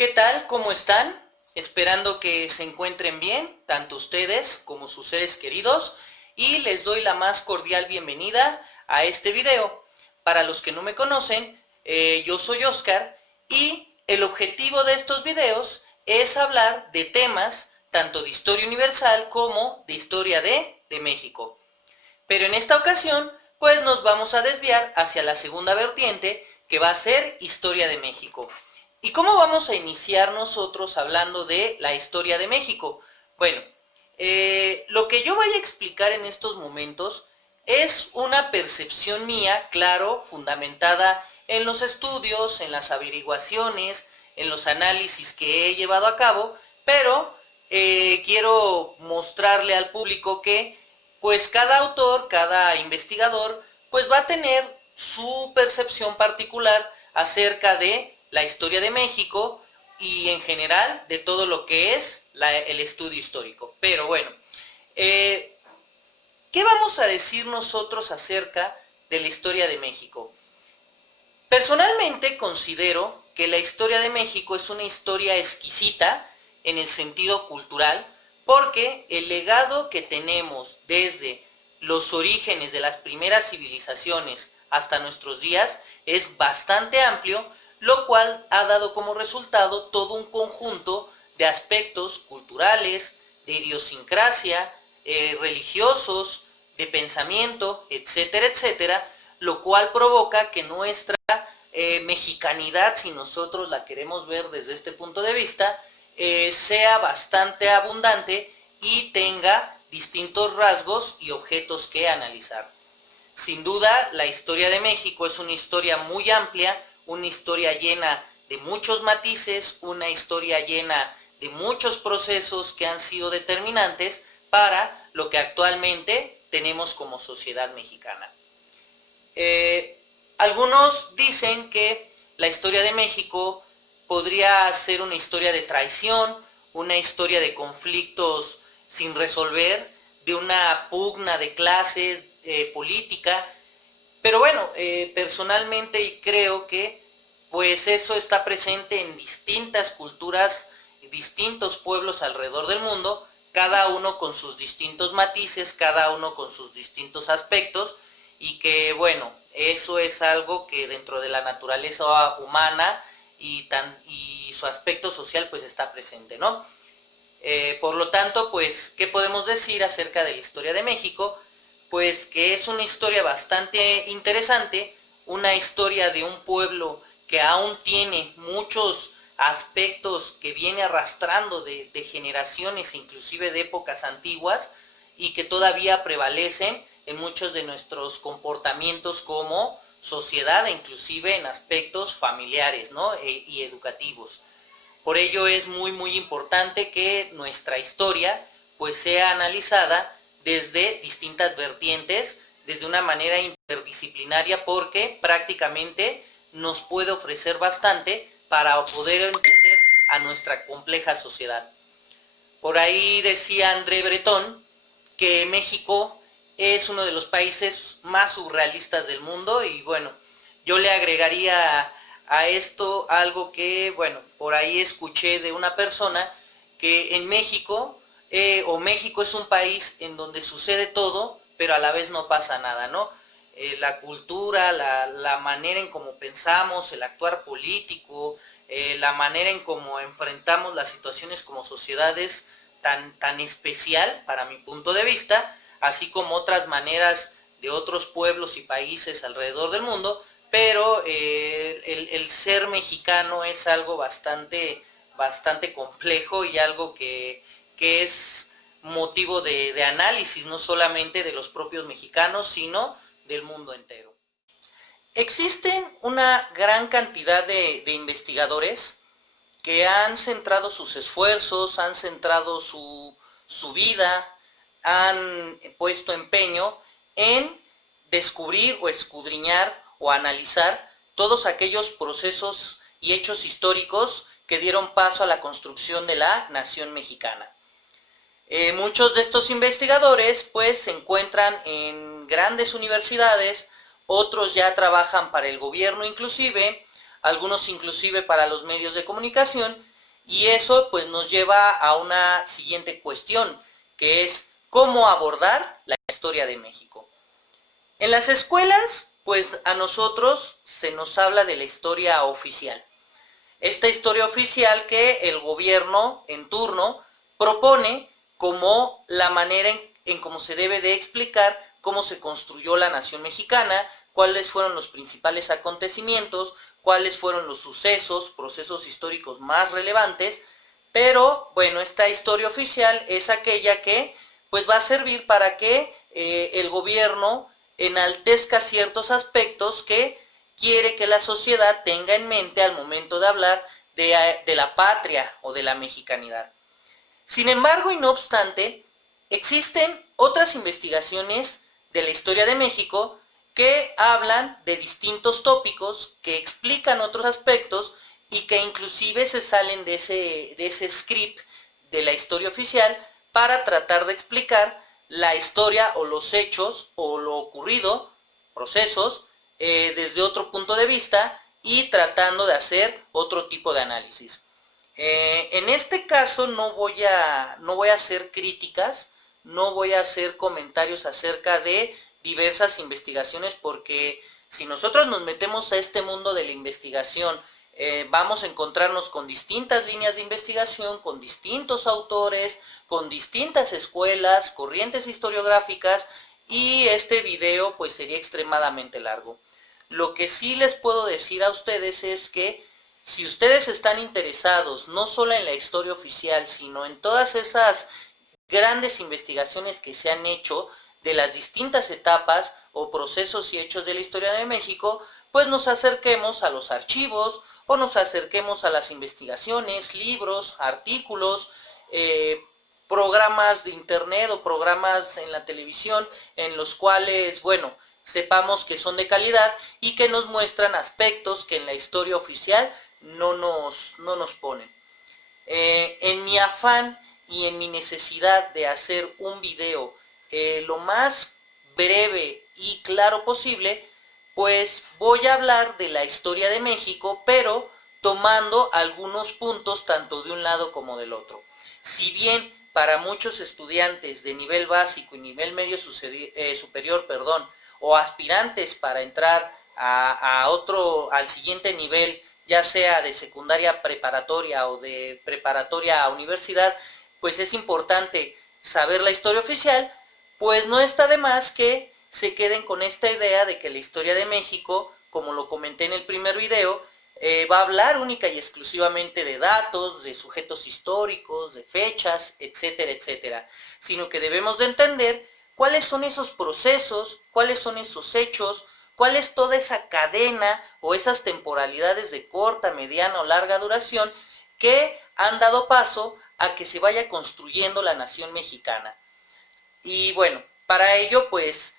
¿Qué tal? ¿Cómo están? Esperando que se encuentren bien, tanto ustedes como sus seres queridos, y les doy la más cordial bienvenida a este video. Para los que no me conocen, yo soy Oscar y el objetivo de estos videos es hablar de temas tanto de historia universal como de historia de México. Pero en esta ocasión, pues nos vamos a desviar hacia la segunda vertiente, que va a ser historia de México. ¿Y cómo vamos a iniciar nosotros hablando de la historia de México? Bueno, lo que yo voy a explicar en estos momentos es una percepción mía, claro, fundamentada en los estudios, en las averiguaciones, en los análisis que he llevado a cabo, pero quiero mostrarle al público que pues cada autor, cada investigador, pues va a tener su percepción particular acerca de la historia de México y en general de todo lo que es el estudio histórico. Pero bueno, ¿qué vamos a decir nosotros acerca de la historia de México? Personalmente considero que la historia de México es una historia exquisita en el sentido cultural, porque el legado que tenemos desde los orígenes de las primeras civilizaciones hasta nuestros días es bastante amplio, lo cual ha dado como resultado todo un conjunto de aspectos culturales, de idiosincrasia, religiosos, de pensamiento, etcétera, etcétera, lo cual provoca que nuestra mexicanidad, si nosotros la queremos ver desde este punto de vista, sea bastante abundante y tenga distintos rasgos y objetos que analizar. Sin duda, la historia de México es una historia muy amplia, una historia llena de muchos matices, una historia llena de muchos procesos que han sido determinantes para lo que actualmente tenemos como sociedad mexicana. Algunos dicen que la historia de México podría ser una historia de traición, una historia de conflictos sin resolver, de una pugna de clases, política, pero bueno, personalmente creo que pues eso está presente en distintas culturas, distintos pueblos alrededor del mundo, cada uno con sus distintos matices, cada uno con sus distintos aspectos, y que bueno, eso es algo que dentro de la naturaleza humana y su aspecto social pues está presente, ¿no? Por lo tanto, pues, ¿qué podemos decir acerca de la historia de México? Pues que es una historia bastante interesante, una historia de un pueblo que aún tiene muchos aspectos que viene arrastrando de generaciones, inclusive de épocas antiguas, y que todavía prevalecen en muchos de nuestros comportamientos como sociedad, e inclusive en aspectos familiares, ¿no? y educativos. Por ello es muy importante que nuestra historia pues sea analizada desde distintas vertientes, desde una manera interdisciplinaria, porque prácticamente nos puede ofrecer bastante para poder entender a nuestra compleja sociedad. Por ahí decía André Breton que México es uno de los países más surrealistas del mundo, y bueno, yo le agregaría a esto algo que, bueno, por ahí escuché de una persona, que en México, México es un país en donde sucede todo, pero a la vez no pasa nada, ¿no? La cultura, la manera en cómo pensamos, el actuar político, la manera en cómo enfrentamos las situaciones como sociedades tan especial para mi punto de vista, así como otras maneras de otros pueblos y países alrededor del mundo, pero el ser mexicano es algo bastante complejo y algo que es motivo de análisis, no solamente de los propios mexicanos, sino del mundo entero. Existen una gran cantidad de investigadores que han centrado sus esfuerzos, han centrado su vida, han puesto empeño en descubrir o escudriñar o analizar todos aquellos procesos y hechos históricos que dieron paso a la construcción de la nación mexicana. Muchos de estos investigadores pues se encuentran en grandes universidades, otros ya trabajan para el gobierno inclusive, algunos inclusive para los medios de comunicación, Y eso pues nos lleva a una siguiente cuestión, que es cómo abordar la historia de México. En las escuelas, pues a nosotros se nos habla de la historia oficial. Esta historia oficial que el gobierno en turno propone como la manera en cómo se debe de explicar cómo se construyó la nación mexicana, cuáles fueron los principales acontecimientos, cuáles fueron los sucesos, procesos históricos más relevantes, pero bueno, esta historia oficial es aquella que pues va a servir para que el gobierno enaltezca ciertos aspectos que quiere que la sociedad tenga en mente al momento de hablar de la patria o de la mexicanidad. Sin embargo, y no obstante, existen otras investigaciones de la historia de México que hablan de distintos tópicos, que explican otros aspectos y que inclusive se salen de ese script de la historia oficial para tratar de explicar la historia o los hechos o lo ocurrido, procesos, desde otro punto de vista y tratando de hacer otro tipo de análisis. En este caso no voy a hacer críticas, no voy a hacer comentarios acerca de diversas investigaciones, porque si nosotros nos metemos a este mundo de la investigación, vamos a encontrarnos con distintas líneas de investigación, con distintos autores, con distintas escuelas, corrientes historiográficas, y este video pues sería extremadamente largo. Lo que sí les puedo decir a ustedes es que si ustedes están interesados no solo en la historia oficial, sino en todas esas grandes investigaciones que se han hecho de las distintas etapas o procesos y hechos de la historia de México, pues nos acerquemos a los archivos o nos acerquemos a las investigaciones, libros, artículos, programas de internet o programas en la televisión en los cuales, bueno, sepamos que son de calidad y que nos muestran aspectos que en la historia oficial no nos ponen. En mi afán y en mi necesidad de hacer un video lo más breve y claro posible, pues voy a hablar de la historia de México, pero tomando algunos puntos tanto de un lado como del otro. Si bien para muchos estudiantes de nivel básico y nivel medio superior, o aspirantes para entrar al siguiente nivel, ya sea de secundaria preparatoria o de preparatoria a universidad, pues es importante saber la historia oficial, pues no está de más que se queden con esta idea de que la historia de México, como lo comenté en el primer video, va a hablar única y exclusivamente de datos, de sujetos históricos, de fechas, etcétera, etcétera, sino que debemos de entender cuáles son esos procesos, cuáles son esos hechos, cuál es toda esa cadena o esas temporalidades de corta, mediana o larga duración que han dado paso a que se vaya construyendo la nación mexicana. Y bueno, para ello pues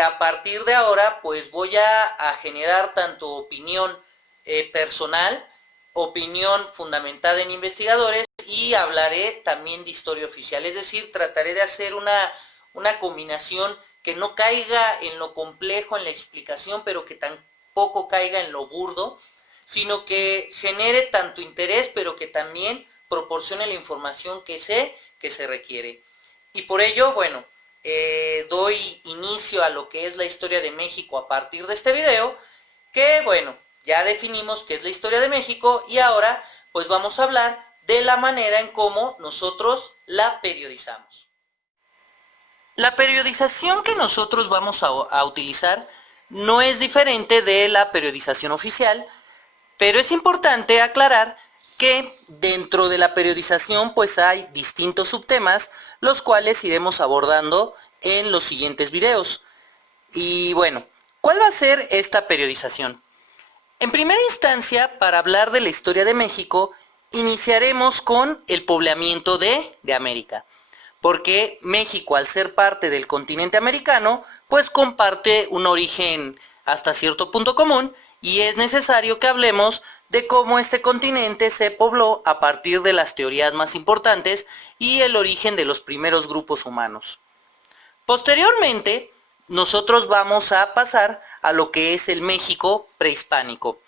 a partir de ahora pues voy a generar tanto opinión personal, opinión fundamentada en investigadores, y hablaré también de historia oficial, es decir, trataré de hacer una combinación que no caiga en lo complejo en la explicación, pero que tampoco caiga en lo burdo, sino que genere tanto interés, pero que también proporcione la información que se requiere. Y por ello, bueno, doy inicio a lo que es la historia de México a partir de este video, que bueno, ya definimos qué es la historia de México y ahora pues vamos a hablar de la manera en cómo nosotros la periodizamos. La periodización que nosotros vamos a utilizar no es diferente de la periodización oficial, pero es importante aclarar que dentro de la periodización pues hay distintos subtemas, los cuales iremos abordando en los siguientes videos. Y bueno, ¿cuál va a ser esta periodización? En primera instancia, para hablar de la historia de México, iniciaremos con el poblamiento de América, porque México, al ser parte del continente americano, pues comparte un origen hasta cierto punto común, y es necesario que hablemos de cómo este continente se pobló a partir de las teorías más importantes y el origen de los primeros grupos humanos. Posteriormente, nosotros vamos a pasar a lo que es el México prehispánico,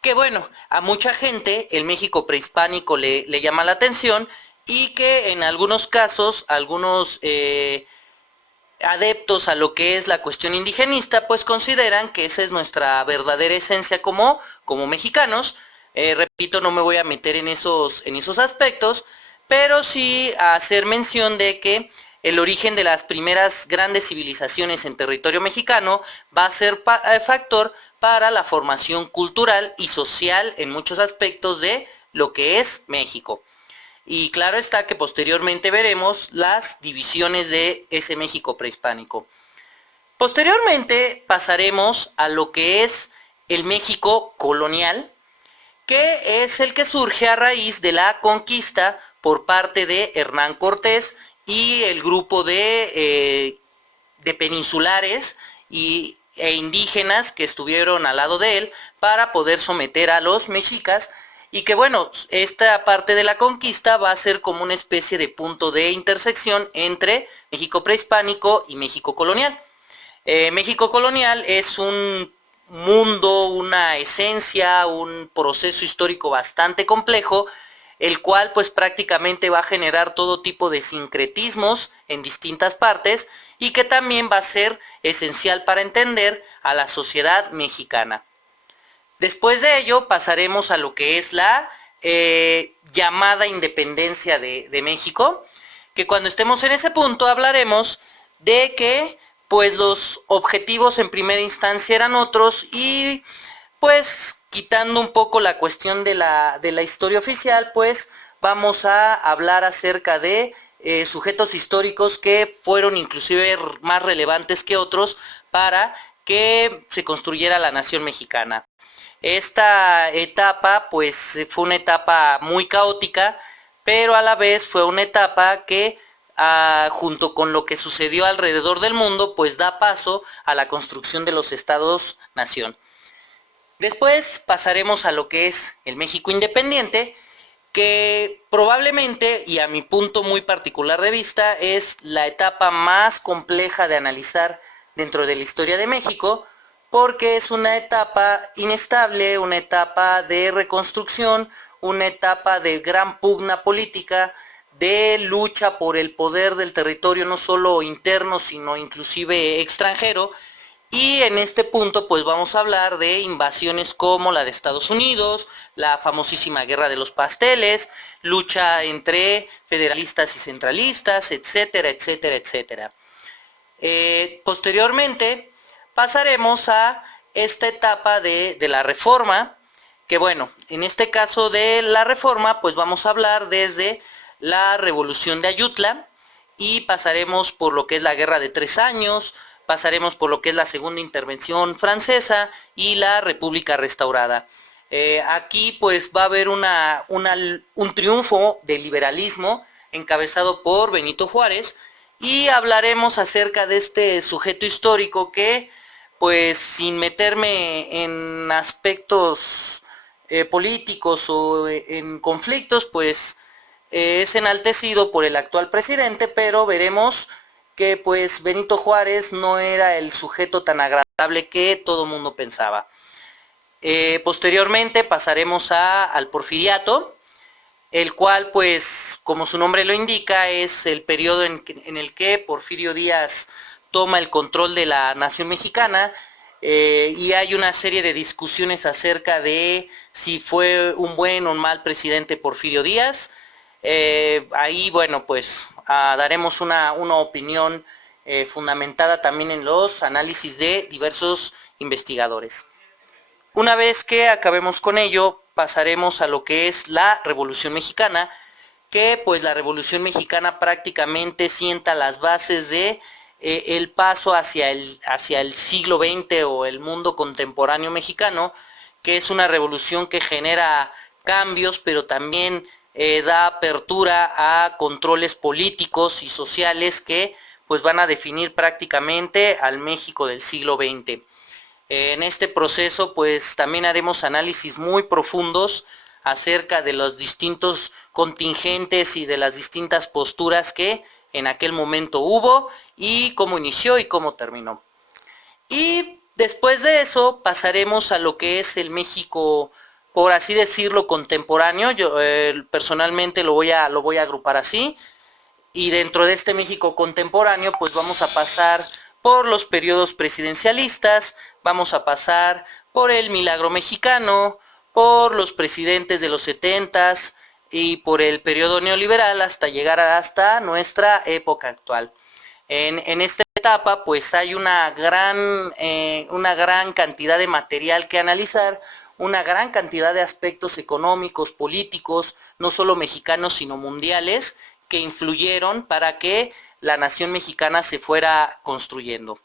que bueno, a mucha gente el México prehispánico le llama la atención y que en algunos casos, algunos adeptos a lo que es la cuestión indigenista, pues consideran que esa es nuestra verdadera esencia como mexicanos. Repito, no me voy a meter en esos aspectos, pero sí a hacer mención de que el origen de las primeras grandes civilizaciones en territorio mexicano va a ser factor para la formación cultural y social en muchos aspectos de lo que es México. Y claro está que posteriormente veremos las divisiones de ese México prehispánico. Posteriormente pasaremos a lo que es el México colonial, que es el que surge a raíz de la conquista por parte de Hernán Cortés y el grupo de peninsulares e indígenas que estuvieron al lado de él para poder someter a los mexicas, y que bueno, esta parte de la conquista va a ser como una especie de punto de intersección entre México prehispánico y México colonial. México colonial es un mundo, una esencia, un proceso histórico bastante complejo, el cual pues prácticamente va a generar todo tipo de sincretismos en distintas partes y que también va a ser esencial para entender a la sociedad mexicana. Después de ello pasaremos a lo que es la llamada independencia de México, que cuando estemos en ese punto hablaremos de que pues los objetivos en primera instancia eran otros y pues quitando un poco la cuestión de la historia oficial, pues vamos a hablar acerca de sujetos históricos que fueron inclusive más relevantes que otros para que se construyera la nación mexicana. Esta etapa pues fue una etapa muy caótica, pero a la vez fue una etapa que junto con lo que sucedió alrededor del mundo pues da paso a la construcción de los estados-nación. Después pasaremos a lo que es el México independiente, que probablemente, y a mi punto muy particular de vista, es la etapa más compleja de analizar dentro de la historia de México, porque es una etapa inestable, una etapa de reconstrucción, una etapa de gran pugna política, de lucha por el poder del territorio no solo interno, sino inclusive extranjero. Y en este punto pues vamos a hablar de invasiones como la de Estados Unidos, la famosísima Guerra de los Pasteles, lucha entre federalistas y centralistas, etcétera, etcétera, etcétera. Posteriormente pasaremos a esta etapa de la Reforma, que bueno, en este caso de la Reforma pues vamos a hablar desde la Revolución de Ayutla y pasaremos por lo que es la Guerra de 3 años, pasaremos por lo que es la Segunda Intervención Francesa y la República Restaurada. Aquí pues va a haber un triunfo del liberalismo encabezado por Benito Juárez y hablaremos acerca de este sujeto histórico que pues sin meterme en aspectos políticos o en conflictos pues es enaltecido por el actual presidente, pero veremos que pues Benito Juárez no era el sujeto tan agradable que todo el mundo pensaba. Posteriormente pasaremos al Porfiriato, el cual pues como su nombre lo indica es el periodo en el que Porfirio Díaz toma el control de la nación mexicana, y hay una serie de discusiones acerca de si fue un buen o un mal presidente Porfirio Díaz. Ahí bueno pues daremos una opinión fundamentada también en los análisis de diversos investigadores. Una vez que acabemos con ello, pasaremos a lo que es la Revolución Mexicana, que pues la Revolución Mexicana prácticamente sienta las bases de el paso hacia el siglo XX o el mundo contemporáneo mexicano, que es una revolución que genera cambios, pero también da apertura a controles políticos y sociales que pues van a definir prácticamente al México del siglo XX. En este proceso pues también haremos análisis muy profundos acerca de los distintos contingentes y de las distintas posturas que en aquel momento hubo y cómo inició y cómo terminó. Y después de eso pasaremos a lo que es el México por así decirlo, contemporáneo. Yo personalmente lo voy a agrupar así. Y dentro de este México contemporáneo, pues vamos a pasar por los periodos presidencialistas, vamos a pasar por el milagro mexicano, por los presidentes de los 70s y por el periodo neoliberal hasta llegar hasta nuestra época actual. En esta etapa pues hay una gran cantidad de material que analizar, una gran cantidad de aspectos económicos, políticos, no solo mexicanos sino mundiales, que influyeron para que la nación mexicana se fuera construyendo.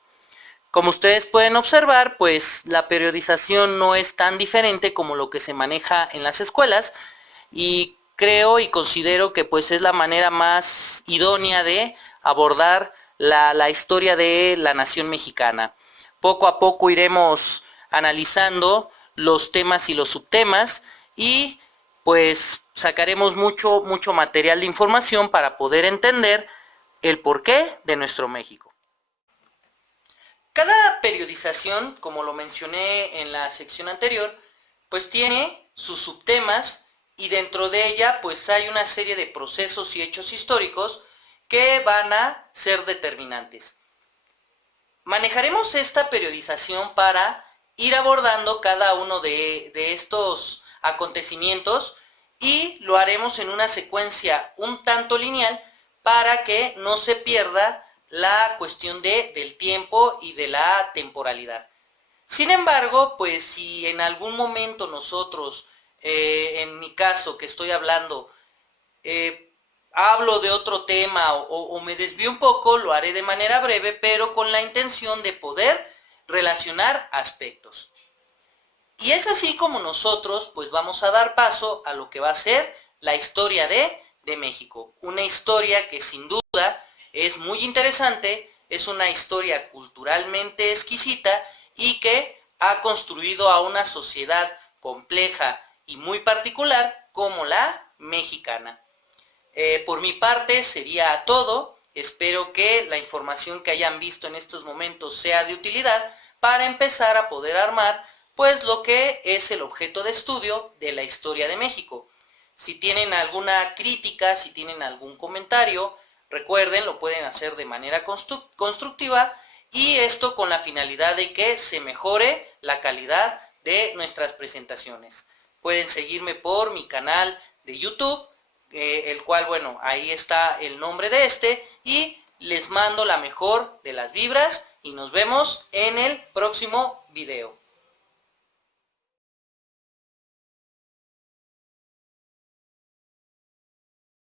Como ustedes pueden observar, pues la periodización no es tan diferente como lo que se maneja en las escuelas, y creo y considero que pues es la manera más idónea de abordar la historia de la nación mexicana. Poco a poco iremos analizando los temas y los subtemas y pues sacaremos mucho material de información para poder entender el porqué de nuestro México. Cada periodización, como lo mencioné en la sección anterior, pues tiene sus subtemas y dentro de ella pues hay una serie de procesos y hechos históricos que van a ser determinantes. Manejaremos esta periodización para ir abordando cada uno de estos acontecimientos y lo haremos en una secuencia un tanto lineal para que no se pierda la cuestión del tiempo y de la temporalidad. Sin embargo, pues si en algún momento nosotros, en mi caso que estoy hablando, hablo de otro tema o me desvío un poco, lo haré de manera breve, pero con la intención de poder relacionar aspectos. Y es así como nosotros pues vamos a dar paso a lo que va a ser la historia de México. Una historia que sin duda es muy interesante, es una historia culturalmente exquisita y que ha construido a una sociedad compleja y muy particular como la mexicana. Por mi parte sería todo. Espero que la información que hayan visto en estos momentos sea de utilidad para empezar a poder armar pues lo que es el objeto de estudio de la historia de México. Si tienen alguna crítica, si tienen algún comentario, recuerden, lo pueden hacer de manera constructiva y esto con la finalidad de que se mejore la calidad de nuestras presentaciones. Pueden seguirme por mi canal de YouTube, el cual, bueno, ahí está el nombre de este, y les mando la mejor de las vibras y nos vemos en el próximo video.